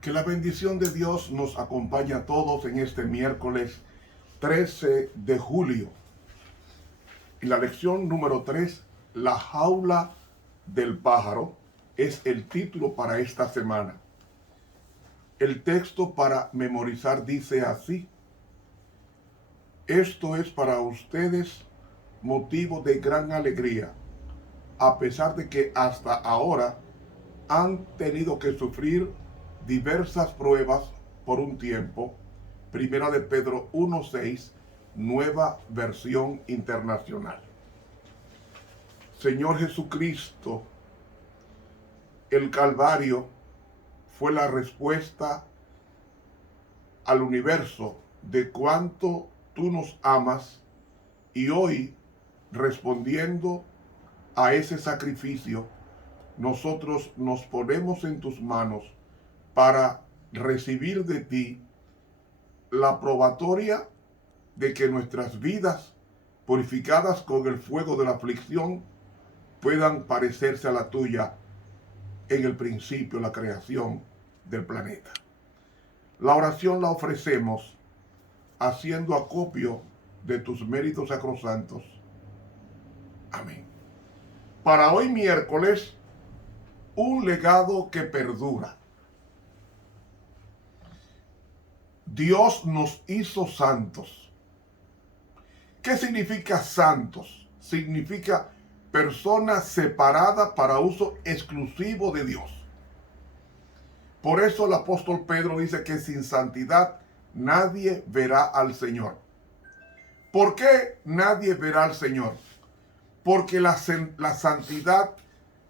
Que la bendición de Dios nos acompañe a todos en este miércoles 13 de julio. Y la lección número 3, la jaula del pájaro, es el título para esta semana. El texto para memorizar dice así: esto es para ustedes motivo de gran alegría, a pesar de que hasta ahora han tenido que sufrir diversas pruebas por un tiempo. Primera de Pedro 1:6, nueva versión internacional. Señor Jesucristo, el Calvario fue la respuesta al universo de cuánto tú nos amas, y hoy, respondiendo a ese sacrificio, nosotros nos ponemos en tus manos para recibir de ti la probatoria de que nuestras vidas, purificadas con el fuego de la aflicción, puedan parecerse a la tuya en el principio de la creación del planeta. La oración la ofrecemos haciendo acopio de tus méritos sacrosantos. Amén. Para hoy miércoles, un legado que perdura. Dios nos hizo santos. ¿Qué significa santos? Significa persona separada para uso exclusivo de Dios. Por eso el apóstol Pedro dice que sin santidad nadie verá al Señor. ¿Por qué nadie verá al Señor? Porque la santidad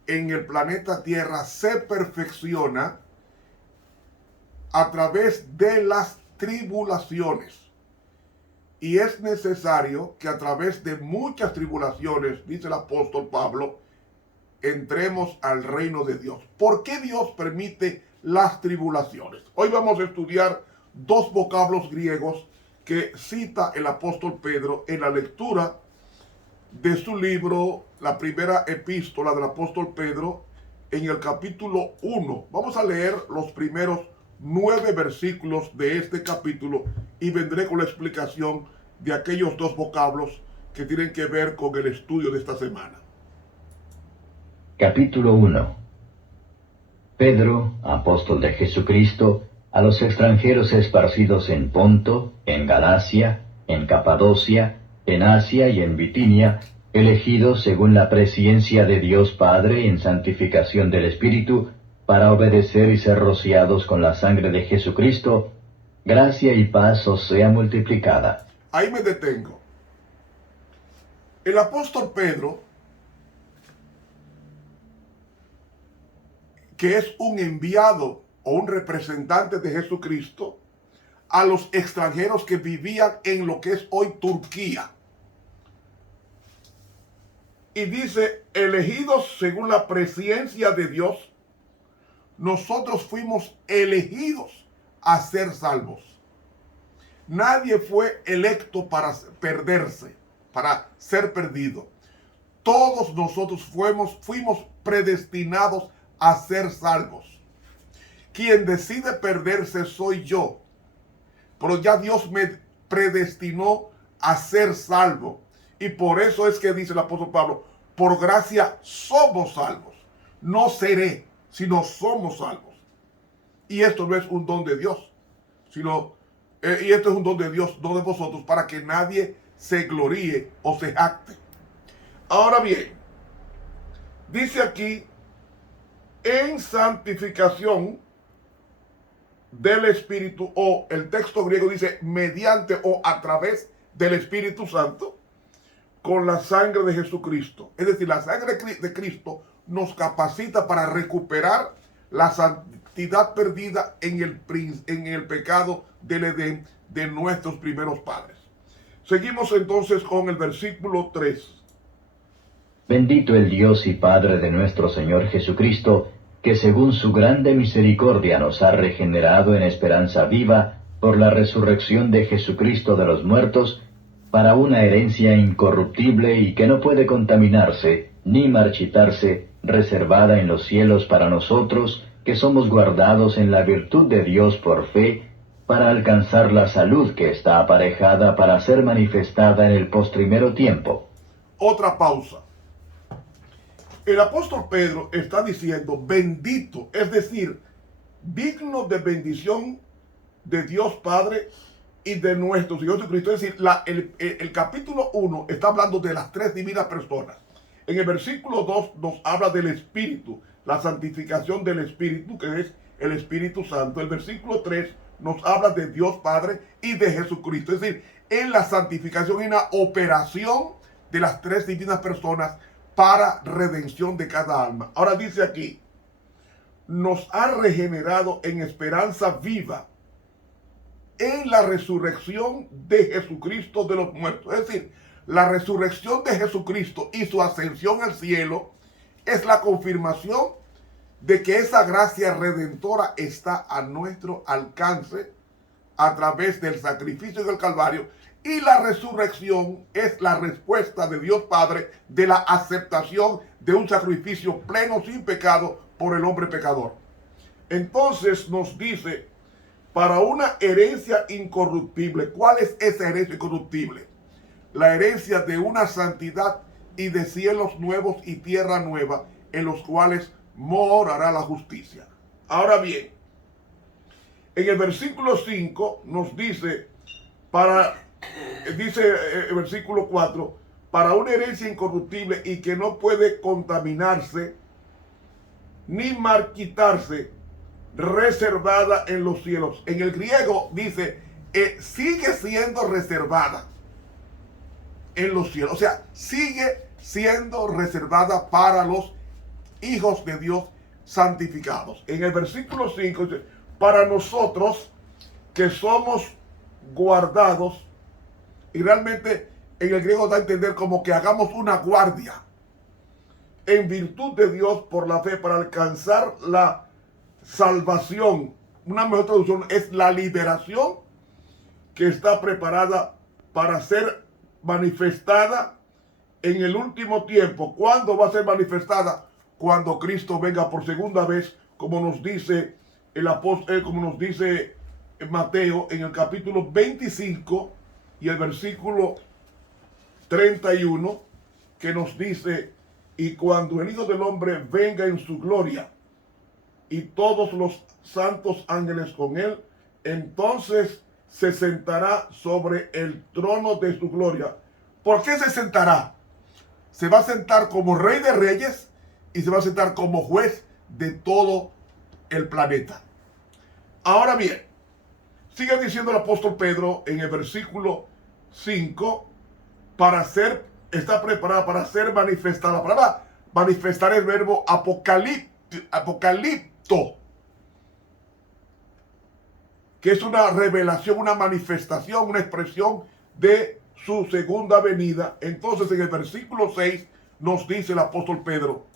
en el planeta Tierra se perfecciona a través de las tribulaciones. Y es necesario que a través de muchas tribulaciones, dice el apóstol Pablo, entremos al reino de Dios. ¿Por qué Dios permite las tribulaciones? Hoy vamos a estudiar dos vocablos griegos que cita el apóstol Pedro en la lectura de su libro, la primera epístola del apóstol Pedro, en el capítulo 1. Vamos a leer los primeros 9 versículos de este capítulo y vendré con la explicación de aquellos dos vocablos que tienen que ver con el estudio de esta semana. Capítulo 1. Pedro, apóstol de Jesucristo, a los extranjeros esparcidos en Ponto, en Galacia, en Capadocia, en Asia y en Bitinia, elegidos según la presciencia de Dios Padre en santificación del Espíritu, para obedecer y ser rociados con la sangre de Jesucristo, gracia y paz os sea multiplicada. Ahí me detengo. El apóstol Pedro, que es un enviado o un representante de Jesucristo, a los extranjeros que vivían en lo que es hoy Turquía. Y dice, elegidos según la presciencia de Dios. Nosotros fuimos elegidos a ser salvos. Nadie fue electo para perderse, para ser perdido. Todos nosotros fuimos predestinados a ser salvos. Quien decide perderse soy yo, pero ya Dios me predestinó a ser salvo. Y por eso es que dice el apóstol Pablo, por gracia somos salvos. No seré, sino somos salvos. Y esto no es un don de Dios, sino, y esto es un don de Dios, no de vosotros, para que nadie se gloríe o se jacte. Ahora bien, dice aquí, en santificación del Espíritu, o el texto griego dice, mediante o a través del Espíritu Santo, con la sangre de Jesucristo. Es decir, la sangre de Cristo nos capacita para recuperar la santidad perdida en el pecado del Edén de nuestros primeros padres. Seguimos entonces con el versículo 3. Bendito el Dios y Padre de nuestro Señor Jesucristo, que según su grande misericordia nos ha regenerado en esperanza viva por la resurrección de Jesucristo de los muertos, para una herencia incorruptible y que no puede contaminarse ni marchitarse, reservada en los cielos para nosotros, que somos guardados en la virtud de Dios por fe, para alcanzar la salud que está aparejada para ser manifestada en el postrimero tiempo. Otra pausa. El apóstol Pedro está diciendo bendito, es decir, digno de bendición de Dios Padre y de nuestro Señor Jesucristo. Es decir, el capítulo 1 está hablando de las tres divinas personas. En el versículo 2 nos habla del Espíritu, la santificación del Espíritu, que es el Espíritu Santo. El versículo 3 nos habla de Dios Padre y de Jesucristo. Es decir, en la santificación y una operación de las tres divinas personas para redención de cada alma. Ahora dice aquí, nos ha regenerado en esperanza viva en la resurrección de Jesucristo de los muertos. Es decir, la resurrección de Jesucristo y su ascensión al cielo es la confirmación de que esa gracia redentora está a nuestro alcance a través del sacrificio del Calvario, y la resurrección es la respuesta de Dios Padre de la aceptación de un sacrificio pleno sin pecado por el hombre pecador. Entonces nos dice, para una herencia incorruptible. ¿Cuál es esa herencia incorruptible? La herencia de una santidad y de cielos nuevos y tierra nueva, en los cuales morará la justicia. Ahora bien, en el versículo 5 nos dice, dice el versículo 4, para una herencia incorruptible y que no puede contaminarse ni marchitarse, reservada en los cielos. En el griego dice, sigue siendo reservada en los cielos. O sea, sigue siendo reservada para los hijos de Dios santificados. En el versículo 5 dice, para nosotros que somos guardados, y realmente en el griego da a entender como que hagamos una guardia en virtud de Dios por la fe para alcanzar la salvación. Una mejor traducción es la liberación que está preparada para ser manifestada en el último tiempo. ¿Cuándo va a ser manifestada? Cuando Cristo venga por segunda vez, como nos dice el apóstol, como nos dice Mateo en el capítulo 25 y el versículo 31, que nos dice, y cuando el Hijo del Hombre venga en su gloria y todos los santos ángeles con él, entonces se sentará sobre el trono de su gloria. ¿Por qué se sentará? Se va a sentar como Rey de Reyes y se va a sentar como juez de todo el planeta. Ahora bien, sigue diciendo el apóstol Pedro en el versículo 5, está preparada para ser manifestada. La palabra manifestar es el verbo apocalipto, que es una revelación, una manifestación, una expresión de su segunda venida. Entonces en el versículo 6 nos dice el apóstol Pedro,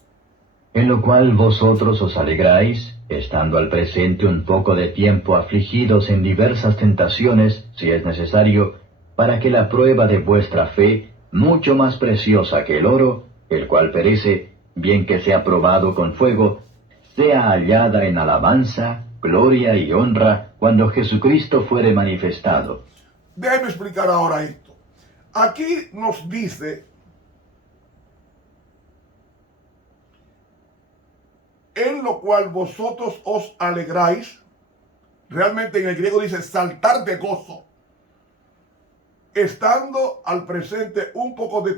en lo cual vosotros os alegráis, estando al presente un poco de tiempo afligidos en diversas tentaciones, si es necesario, para que la prueba de vuestra fe, mucho más preciosa que el oro, el cual perece, bien que sea probado con fuego, sea hallada en alabanza, gloria y honra, cuando Jesucristo fuere manifestado. Déjeme explicar ahora esto. Aquí nos dice, en lo cual vosotros os alegráis. Realmente en el griego dice saltar de gozo, estando al presente un poco de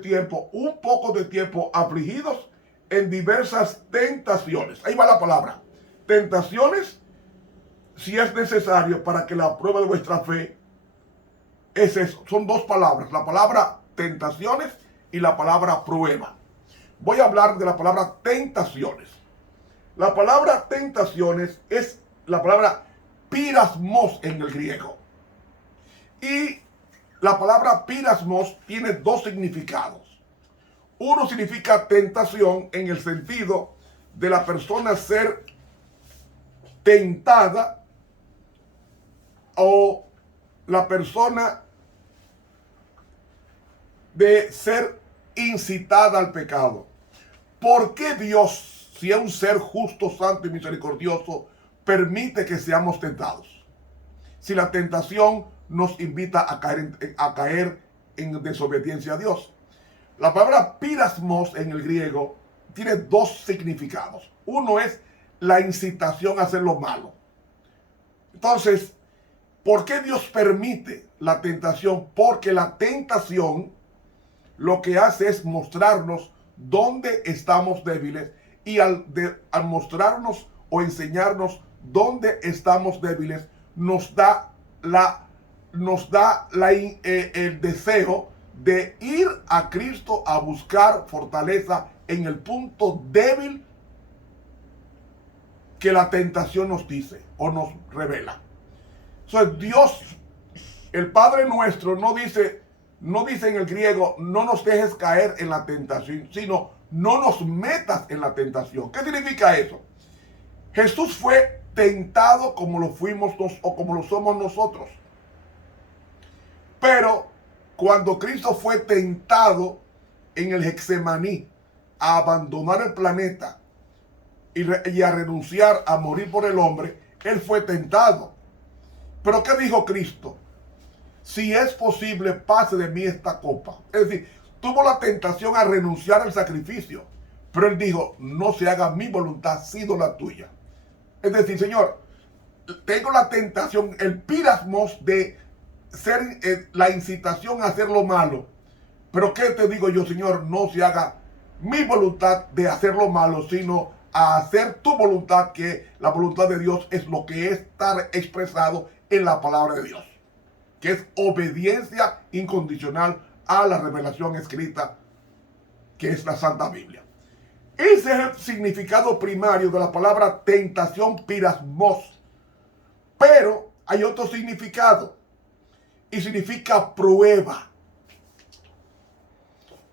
tiempo afligidos en diversas tentaciones. Ahí va la palabra. Tentaciones, si es necesario para que la prueba de vuestra fe es eso. Son dos palabras, la palabra tentaciones y la palabra prueba. Voy a hablar de la palabra tentaciones. La palabra tentaciones es la palabra pirasmos en el griego. Y la palabra pirasmos tiene dos significados. Uno significa tentación en el sentido de la persona ser tentada, o la persona de ser incitada al pecado. ¿Por qué Dios si es un ser justo, santo y misericordioso, permite que seamos tentados. Si la tentación nos invita a caer en desobediencia a Dios. La palabra pirasmos en el griego tiene dos significados. Uno es la incitación a hacer lo malo. Entonces, ¿por qué Dios permite la tentación? Porque la tentación lo que hace es mostrarnos dónde estamos débiles, y al mostrarnos o enseñarnos dónde estamos débiles, nos da el deseo de ir a Cristo a buscar fortaleza en el punto débil que la tentación nos dice o nos revela. Entonces Dios, el Padre nuestro, no dice en el griego, no nos dejes caer en la tentación, sino no nos metas en la tentación. ¿Qué significa eso? Jesús fue tentado como lo fuimos o como lo somos nosotros. Pero cuando Cristo fue tentado en el Getsemaní a abandonar el planeta y a renunciar a morir por el hombre, Él fue tentado. Pero ¿qué dijo Cristo? Si es posible, pase de mí esta copa. Es decir, tuvo la tentación a renunciar al sacrificio, pero Él dijo, no se haga mi voluntad, sino la tuya. Es decir, Señor, tengo la tentación, el pirasmos de ser la incitación a hacer lo malo. Pero ¿qué te digo yo, Señor? No se haga mi voluntad de hacer lo malo, sino a hacer tu voluntad, que la voluntad de Dios es lo que está expresado en la palabra de Dios, que es obediencia incondicional a la revelación escrita, que es la Santa Biblia. Ese es el significado primario de la palabra tentación, pirasmos. Pero hay otro significado, y significa prueba.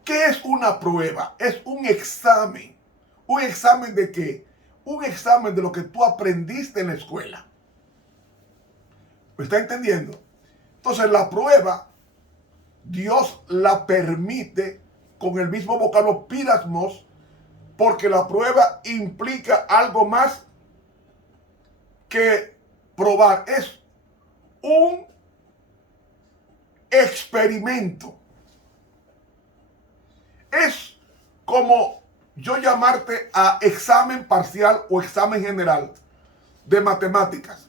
¿Qué es una prueba? Es un examen. ¿Un examen de qué? Un examen de lo que tú aprendiste en la escuela. ¿Me está entendiendo? Entonces la prueba, Dios la permite con el mismo vocablo pirasmos, porque la prueba implica algo más que probar. Es un experimento. Es como yo llamarte a examen parcial o examen general de matemáticas.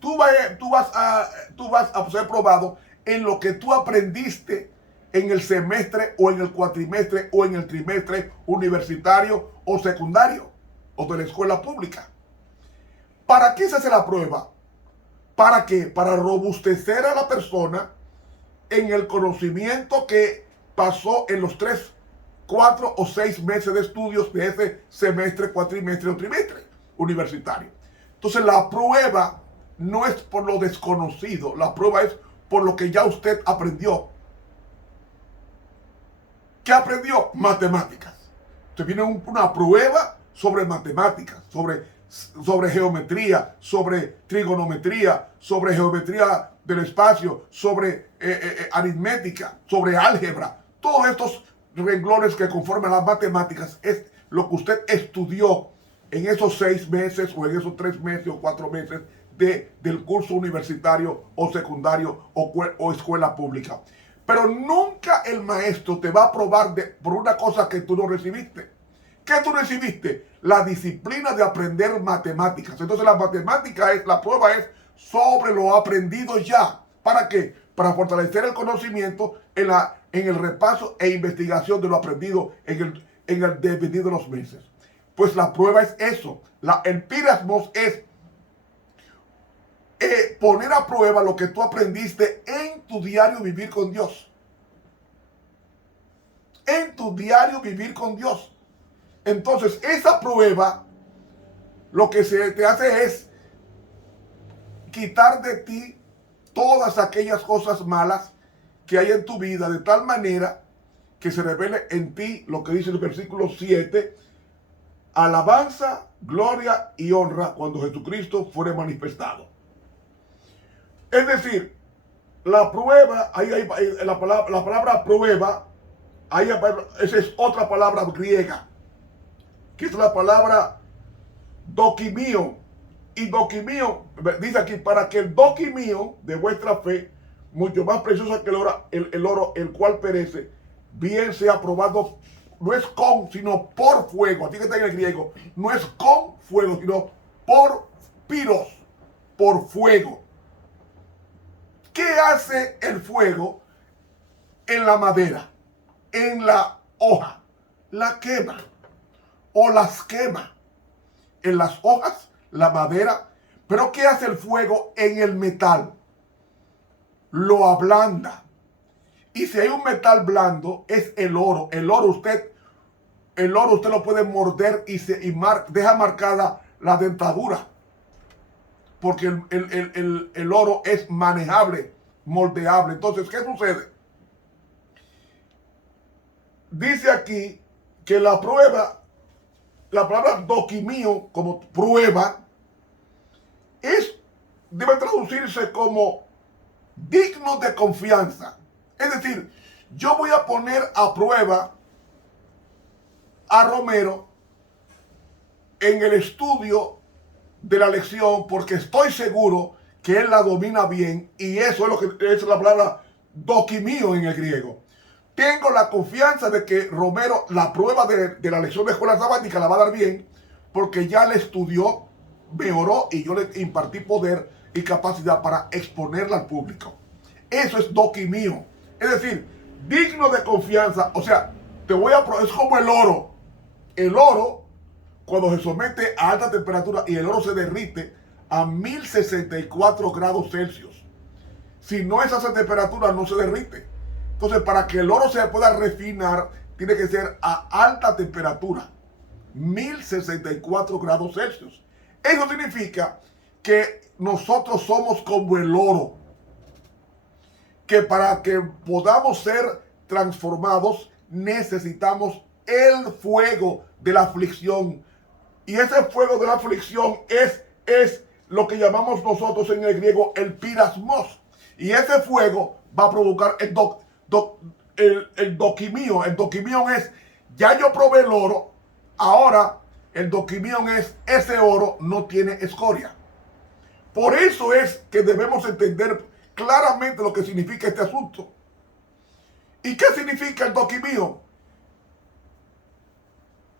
Tú vas a ser probado en lo que tú aprendiste en el semestre o en el cuatrimestre o en el trimestre universitario o secundario o de la escuela pública. ¿Para qué se hace la prueba? ¿Para qué? Para robustecer a la persona en el conocimiento que pasó en los 3, 4 o 6 meses de estudios de ese semestre, cuatrimestre o trimestre universitario. Entonces la prueba no es por lo desconocido, la prueba es por lo que ya usted aprendió. ¿Qué aprendió? Matemáticas. Entonces viene una prueba sobre matemáticas, sobre geometría, sobre trigonometría, sobre geometría del espacio, sobre aritmética, sobre álgebra. Todos estos renglones que conforman las matemáticas es lo que usted estudió en esos 6 meses o en esos 3 meses o 4 meses del curso universitario o secundario o escuela pública. Pero nunca el maestro te va a probar por una cosa que tú no recibiste. ¿Qué tú recibiste? La disciplina de aprender matemáticas. Entonces la prueba es sobre lo aprendido ya. ¿Para qué? Para fortalecer el conocimiento en el repaso e investigación de lo aprendido en el devenir de los meses. Pues la prueba es eso. El pirasmos es poner a prueba lo que tú aprendiste en tu diario vivir con Dios. En tu diario vivir con Dios. Entonces, esa prueba lo que se te hace es quitar de ti todas aquellas cosas malas que hay en tu vida, de tal manera que se revele en ti lo que dice el versículo 7, alabanza, gloria y honra cuando Jesucristo fuere manifestado. Es decir, la prueba, la palabra prueba, esa es otra palabra griega. que es la palabra doquimio. Y doquimio, dice aquí, para que el doquimio de vuestra fe, mucho más preciosa que el oro, el cual perece, bien sea probado, no es con, sino por fuego. Así que está en el griego, no es con fuego, sino por piros, por fuego. ¿Qué hace el fuego en la madera, en la hoja? La quema o las quema. En las hojas, la madera. Pero ¿qué hace el fuego en el metal? Lo ablanda. Y si hay un metal blando, es el oro. El oro usted lo puede morder y deja marcada la dentadura. Porque el oro es manejable, moldeable. Entonces, ¿qué sucede? Dice aquí que la palabra doquimio como prueba, debe traducirse como digno de confianza. Es decir, yo voy a poner a prueba a Romero en el estudio de la lección porque estoy seguro que él la domina bien, y eso es lo que es la palabra doquimio en el griego. Tengo la confianza de que Romero la prueba de la lección de escuela sabática la va a dar bien porque ya la estudió, me oró y yo le impartí poder y capacidad para exponerla al público. Eso es doquimio. Es decir, digno de confianza. O sea, es como el oro. El oro, cuando se somete a alta temperatura y el oro se derrite a 1064 grados Celsius. Si no es a esa temperatura, no se derrite. Entonces, para que el oro se pueda refinar, tiene que ser a alta temperatura, 1064 grados Celsius. Eso significa que nosotros somos como el oro, que para que podamos ser transformados necesitamos el fuego de la aflicción. Y ese fuego de la aflicción es lo que llamamos nosotros en el griego el pirasmos. Y ese fuego va a provocar el doquimio. El doquimio es, ya yo probé el oro, ahora el doquimio es, ese oro no tiene escoria. Por eso es que debemos entender claramente lo que significa este asunto. ¿Y qué significa el doquimio?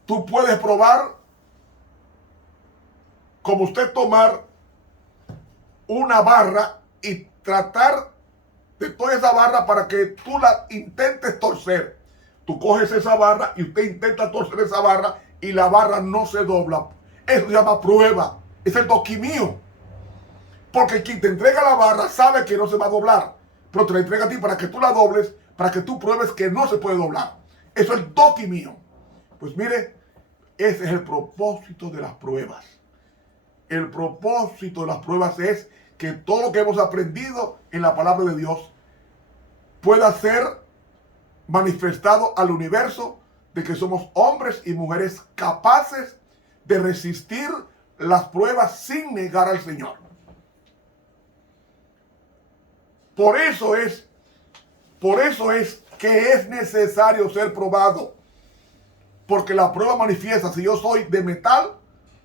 Tú puedes probar, como usted tomar una barra y tratar de toda esa barra para que tú la intentes torcer. Tú coges esa barra y usted intenta torcer esa barra y la barra no se dobla. Eso se llama prueba. Es el doquimio. Porque quien te entrega la barra sabe que no se va a doblar, pero te la entrega a ti para que tú la dobles, para que tú pruebes que no se puede doblar. Eso es el doquimio. Pues mire, ese es el propósito de las pruebas. El propósito de las pruebas es que todo lo que hemos aprendido en la palabra de Dios pueda ser manifestado al universo, de que somos hombres y mujeres capaces de resistir las pruebas sin negar al Señor. Por eso es que es necesario ser probado. Porque la prueba manifiesta si yo soy de metal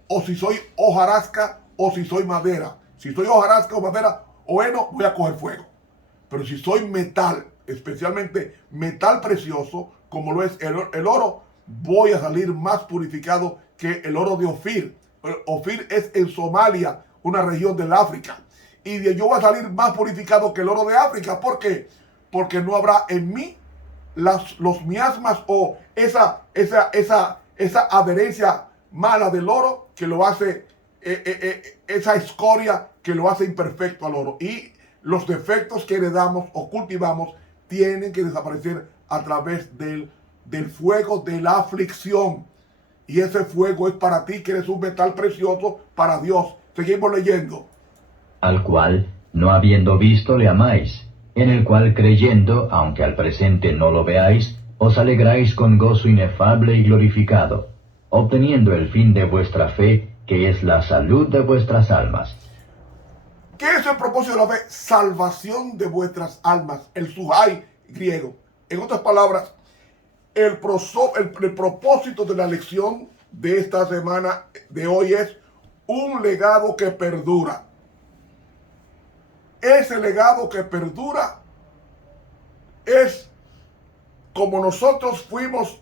o si soy hojarasca o si soy madera. Si soy hojarasca o madera, bueno, voy a coger fuego. Pero si soy metal, especialmente metal precioso, como lo es el oro, voy a salir más purificado que el oro de Ofir. Ofir es en Somalia, una región del África. Y yo voy a salir más purificado que el oro de África. ¿Por qué? Porque no habrá en mí los miasmas o esa adherencia mala del oro que lo hace, esa escoria que lo hace imperfecto al oro. Y los defectos que heredamos o cultivamos tienen que desaparecer a través del fuego de la aflicción. Y ese fuego es para ti, que eres un metal precioso para Dios. Seguimos leyendo. Al cual, no habiendo visto, le amáis, en el cual creyendo, aunque al presente no lo veáis, os alegráis con gozo inefable y glorificado, obteniendo el fin de vuestra fe, que es la salud de vuestras almas. ¿Qué es el propósito de la fe? Salvación de vuestras almas, el sujai griego. En otras palabras, el propósito de la lección de esta semana de hoy es un legado que perdura. Ese legado que perdura es como nosotros fuimos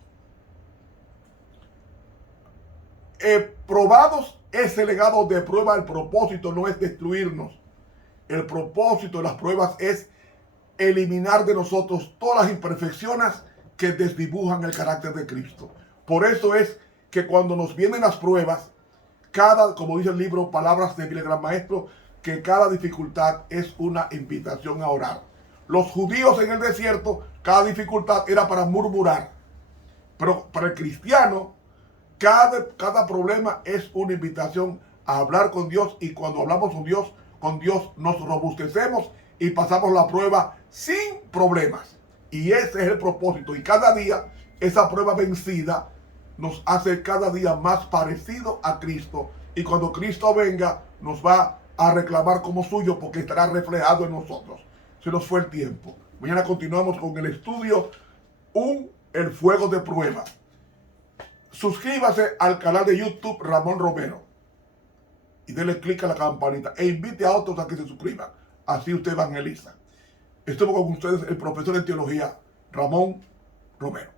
probados. Ese legado de prueba, el propósito no es destruirnos. El propósito de las pruebas es eliminar de nosotros todas las imperfecciones que desdibujan el carácter de Cristo. Por eso es que cuando nos vienen las pruebas, como dice el libro Palabras de el Gran Maestro, que cada dificultad es una invitación a orar. Los judíos en el desierto, cada dificultad era para murmurar. Pero para el cristiano, cada problema es una invitación a hablar con Dios, y cuando hablamos con Dios nos robustecemos y pasamos la prueba sin problemas. Y ese es el propósito. Y cada día esa prueba vencida nos hace cada día más parecido a Cristo. Y cuando Cristo venga nos va a reclamar como suyo, porque estará reflejado en nosotros. Se nos fue el tiempo. Mañana continuamos con el estudio El fuego de prueba. Suscríbase al canal de YouTube Ramón Romero y denle clic a la campanita e invite a otros a que se suscriban. Así usted evangeliza. Estuvo con ustedes el profesor de teología Ramón Romero.